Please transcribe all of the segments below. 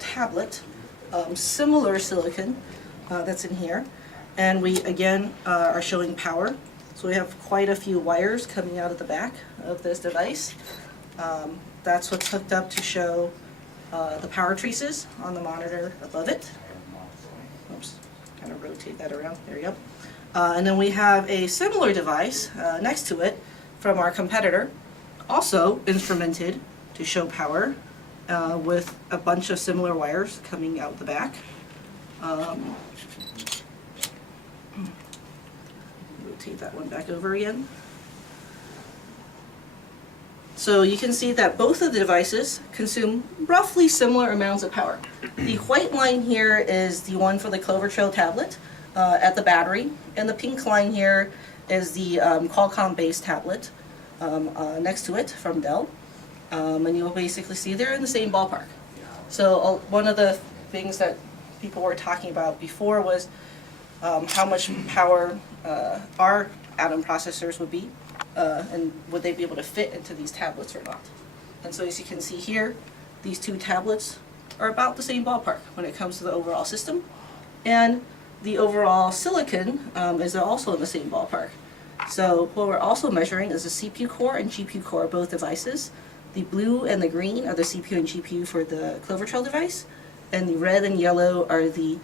tablet, similar silicon that's in here. And we, again, are showing power. So we have quite a few wires coming out of the back of this device. That's what's hooked up to show the power traces on the monitor above it. Oops, kind of rotate that around. There you go. And then we have a similar device next to it from our competitor, also instrumented to show power with a bunch of similar wires coming out the back. Rotate that one back over again. So you can see that both of the devices consume roughly similar amounts of power. The white line here is the one for the Cloverfield tablet at the battery, and the pink line here is the Qualcomm-based tablet next to it from Dell. And you'll basically see they're in the same ballpark. So one of the things that people were talking about before was how much power our Atom processors would be, and would they be able to fit into these tablets or not. And so as you can see here, these two tablets are about the same ballpark when it comes to the overall system. And the overall silicon is also in the same ballpark. So what we're also measuring is the CPU core and GPU core of both devices. The blue and the green are the CPU and GPU for the Cloverfield device, and the red and yellow are the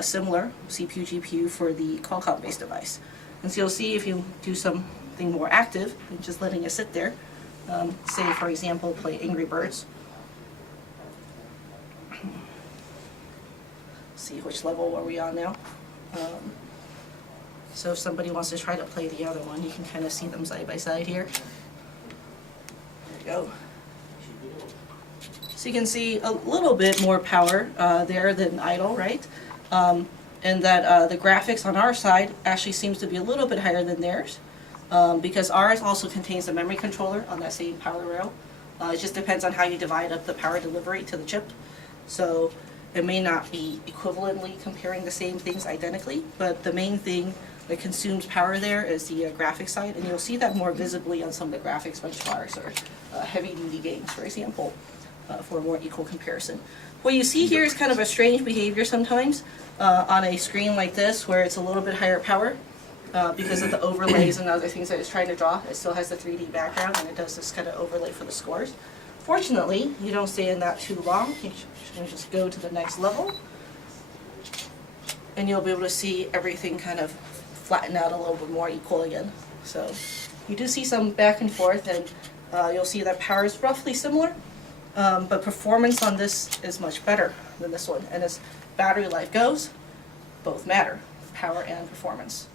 similar CPU, GPU for the Qualcomm-based device. And so you'll see if you do something more active than just letting it sit there, say for example play Angry Birds. See which level are we on now. So if somebody wants to try to play the other one, you can kind of see them side by side here. There you go. So you can see a little bit more power there than idle, right? And that the graphics on our side actually seems to be a little bit higher than theirs, because ours also contains a memory controller on that same power rail. It just depends on how you divide up the power delivery to the chip. So it may not be equivalently comparing the same things identically, but the main thing that consumes power there is the graphics side, and you'll see that more visibly on some of the graphics benchmarks or heavy-duty games, for example, for a more equal comparison. What you see here is kind of a strange behavior sometimes on a screen like this, where it's a little bit higher power because of the overlays and other things that it's trying to draw. It still has the 3D background, and it does this kind of overlay for the scores. Fortunately, you don't stay in that too long. You can just go to the next level, and you'll be able to see everything kind of flatten out a little bit more equal again. So you do see some back and forth, and you'll see that power is roughly similar, but performance on this is much better than this one. And as battery life goes, both matter, power and performance.